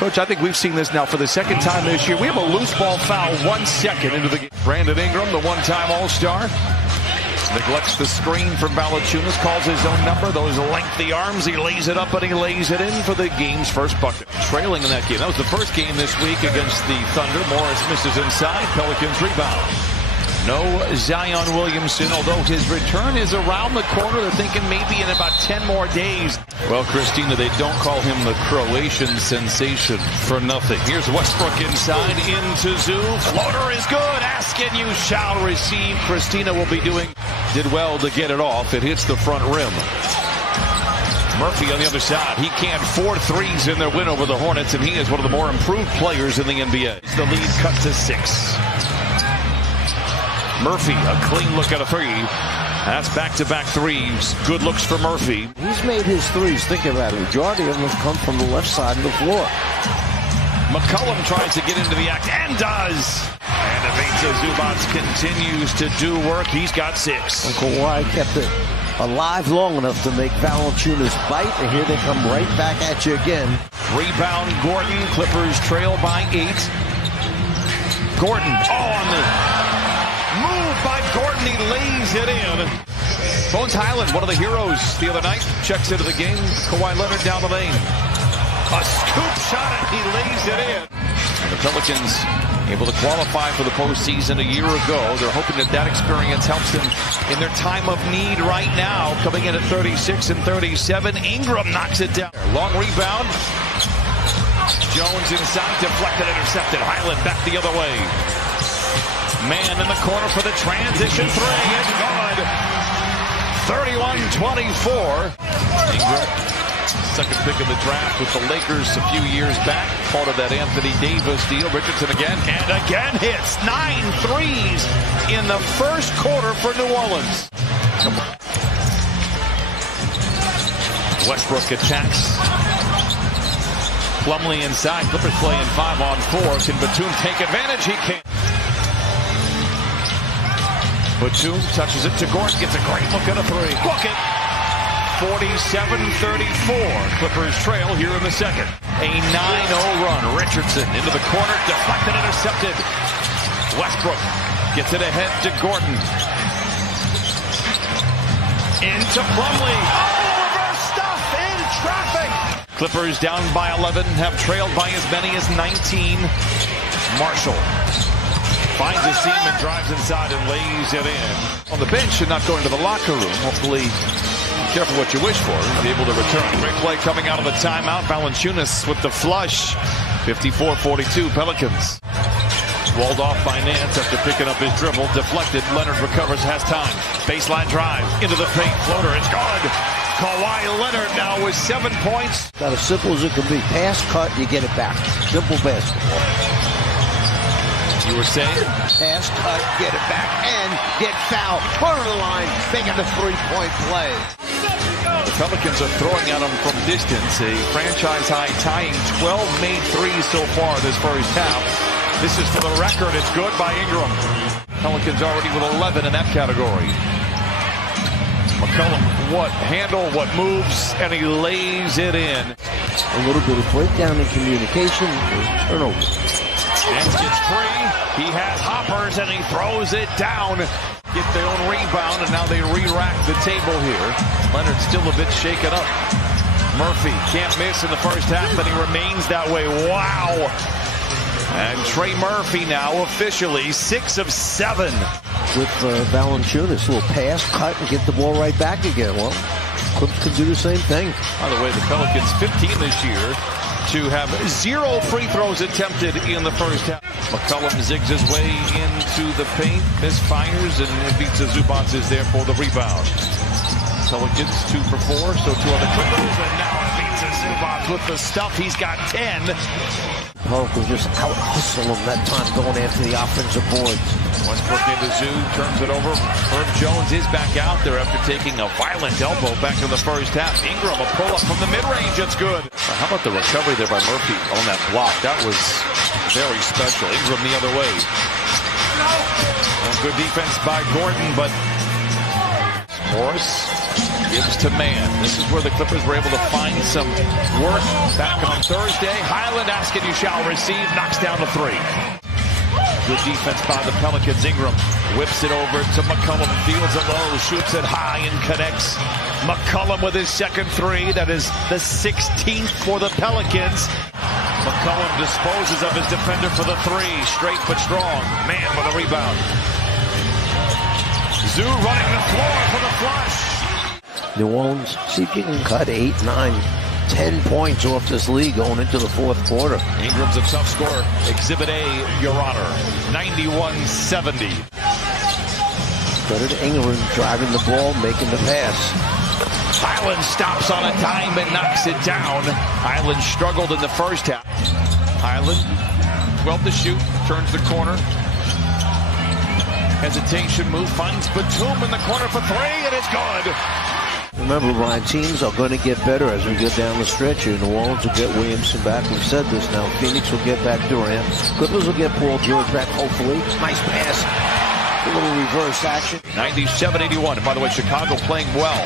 Coach, I think we've seen this now for the second time this year. We have a loose ball foul 1 second into the game. Brandon Ingram, the one-time All-Star, neglects the screen from Valanciunas, calls his own number. Those lengthy arms, he lays it up and he lays it in for the game's first bucket. Trailing in that game. That was the first game this week against the Thunder. Morris misses inside. Pelicans rebound. No Zion Williamson, although his return is around the corner. They're thinking maybe in about 10 more days. Well, Christina, they don't call him the Croatian sensation for nothing. Here's Westbrook inside into Zoo. Floater is good. Ask and you shall receive. Christina did well to get it off. It hits the front rim. Murphy on the other side. He canned 4 threes in their win over the Hornets, and he is one of the more improved players in the NBA. The lead cut to 6. Murphy, a clean look at a 3. That's back-to-back threes. Good looks for Murphy. He's made his threes. Think about it. The majority of them have come from the left side of the floor. McCollum tries to get into the act and does. And Ivica Zubac continues to do work. He's got 6. And Kawhi kept it alive long enough to make Valanciunas bite, and here they come right back at you again. Rebound, Gordon. Clippers trail by 8. Gordon, on the move by Gordon. He lays it in. Bones Highland, one of the heroes the other night, checks into the game. Kawhi Leonard down the lane. A scoop shot, and he lays it in. And the Pelicans able to qualify for the postseason a year ago. They're hoping that experience helps them in their time of need right now. Coming in at 36 and 37. Ingram knocks it down. Long rebound. Jones inside, deflected, intercepted. Highland back the other way. Man in the corner for the transition 3. It's good. 31-24. Ingram, second pick of the draft with the Lakers a few years back. Part of that Anthony Davis deal. Richardson again and again hits 9 threes in the first quarter for New Orleans. Westbrook attacks. Plumlee inside. Clippers playing 5-on-4. Can Batum take advantage? He can't. Batum touches it to Gordon. Gets a great look at a 3. Book it. 47-34. Clippers trail here in the second. A 9-0 run. Richardson into the corner. Deflected, intercepted. Westbrook gets it ahead to Gordon. Into Plumlee. Oh, reverse stuff in traffic. Clippers down by 11. Have trailed by as many as 19. Marshall finds a seam and drives inside and lays it in. On the bench and not going to the locker room. Hopefully, be careful what you wish for. Be able to return. Great play coming out of the timeout. Valanciunas with the flush. 54-42 Pelicans. Walled off by Nance after picking up his dribble. Deflected. Leonard recovers. Has time. Baseline drive. Into the paint. Floater. It's good. Kawhi Leonard now with 7 points. About as simple as it can be. Pass, cut, you get it back. Simple basketball. You were saying? Pass, cut, get it back, and get fouled. Corner of the line, making the 3-point play. The Pelicans are throwing at them from distance. A franchise-high tying 12 made threes so far this first half. This is for the record. It's good by Ingram. Pelicans already with 11 in that category. McCollum, what handle, what moves, and he lays it in. A little bit of breakdown in communication. Turnover. Nance gets free. He has hoppers and he throws it down. Get their own rebound and now they re-rack the table here. Leonard still a bit shaken up. Murphy can't miss in the first half, but he remains that way. Wow. And Trey Murphy now officially 6 of 7. With Valanciunas, will pass, cut, and get the ball right back again. Well, Clips could do the same thing. By the way, the Pelicans 15 this year to have 0 free throws attempted in the first half. McCollum zigs his way into the paint, misfires, and Ivica Zubac is there for the rebound. Pelicans 2 for 4, so 2 on the Clippers, and now Ivica Zubac with the stuff. He's got 10. Pelicans just out hustle him that time going after the offensive boards. Westbrook into Zoo, turns it over. Herb Jones is back out there after taking a violent elbow back in the first half. Ingram, a pull-up from the mid-range, it's good. How about the recovery there by Murphy on that block? That was very special. Ingram the other way. Well, good defense by Gordon, but Morris Gives to man. This is where the Clippers were able to find some work back on Thursday. Highland asking you shall receive. Knocks down the three. Good defense by the Pelicans. Ingram whips it over to McCollum. Fields it low. Shoots it high and connects. McCollum with his second three. That is the 16th for the Pelicans. McCollum disposes of his defender for the three. Straight but strong. Man with a rebound. Zoo running the floor for the flush. New Orleans, see if you can cut 8, 9, 10 points off this lead going into the fourth quarter. Ingram's a tough scorer. Exhibit A, Your Honor. 91-70. Better to Ingram driving the ball, making the pass. Highland stops on a dime and knocks it down. Highland struggled in the first half. Highland, 12 to shoot, turns the corner. Hesitation move, finds Batum in the corner for three, and it's good. Remember, Ryan, teams are going to get better as we get down the stretch here. New Orleans will get Williamson back. We've said this now. Phoenix will get back Durant. Clippers will get Paul George back, hopefully. Nice pass. A little reverse action. 97-81. And by the way, Chicago playing well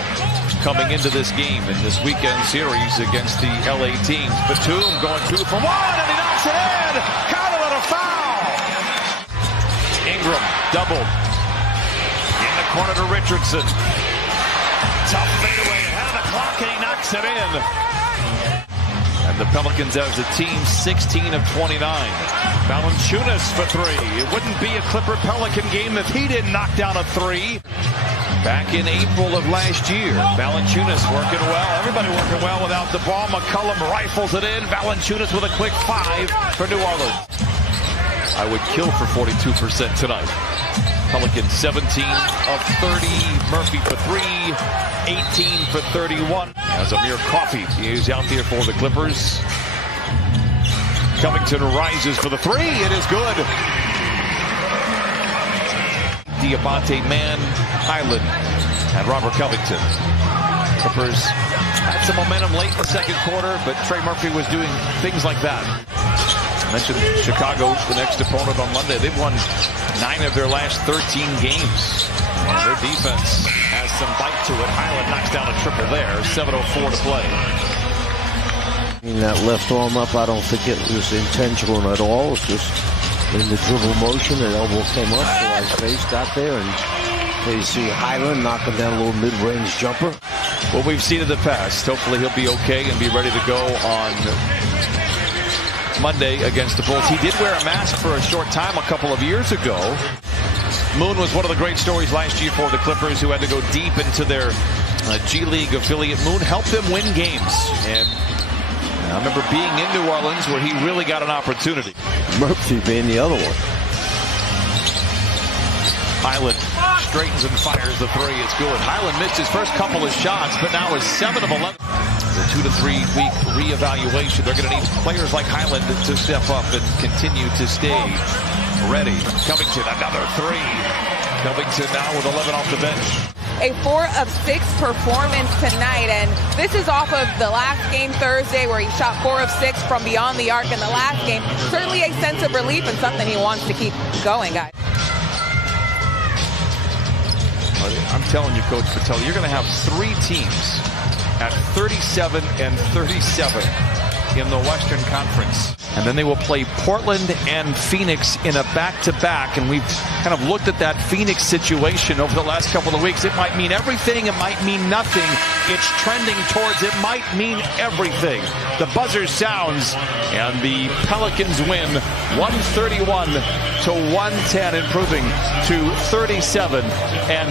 coming into this game in this weekend series against the LA teams. Batum going 2 for 1, and he knocks it in. Caught on a foul. Ingram doubled. In the corner to Richardson. Tough fadeaway ahead of the clock, and he knocks it in. And the Pelicans as a team, 16 of 29. Valanciunas for three. It wouldn't be a Clipper-Pelican game if he didn't knock down a three. Back in April of last year, Valanciunas working well. Everybody working well without the ball. McCollum rifles it in. Valanciunas with a quick 5 for New Orleans. I would kill for 42% tonight. Pelicans 17 of 30. Murphy for 3. 18 for 31. As Amir Coffey is out there for the Clippers. Covington rises for the three. It is good. Diabate, Man, Highland, and Robert Covington. Clippers had some momentum late in the second quarter, but Trey Murphy was doing things like that. I mentioned Chicago, the next opponent on Monday. They've won 9 of their last 13 games. And their defense has some bite to it. Highland knocks down a triple there. 7:04 to play. That left arm up, I don't think it was intentional at all. It's just in the dribble motion, an elbow came up, so his face got there, and you see Highland knocking down a little mid-range jumper. What we've seen in the past. Hopefully he'll be okay and be ready to go on Monday against the Bulls. He did wear a mask for a short time a couple of years ago. Moon was one of the great stories last year for the Clippers, who had to go deep into their G League affiliate. Moon helped them win games, and I remember being in New Orleans where he really got an opportunity. Murphy being the other one. Highland straightens and fires the three. It's good. Highland missed his first couple of shots, but now is 7 of 11. The 2 to 3 week reevaluation. They're going to need players like Highland to step up and continue to stay ready. Covington, another three. Covington now with 11 off the bench. A 4 of 6 performance tonight, and this is off of the last game Thursday where he shot 4 of 6 from beyond the arc in the last game. Certainly a sense of relief and something he wants to keep going, guys. I'm telling you, Coach Patel, you're going to have 3 teams at 37 and 37 in the Western Conference. And then they will play Portland and Phoenix in a back-to-back. And we've kind of looked at that Phoenix situation over the last couple of weeks. It might mean everything. It might mean nothing. It's trending towards it might mean everything. The buzzer sounds, and the Pelicans win 131 to 110, improving to 37 and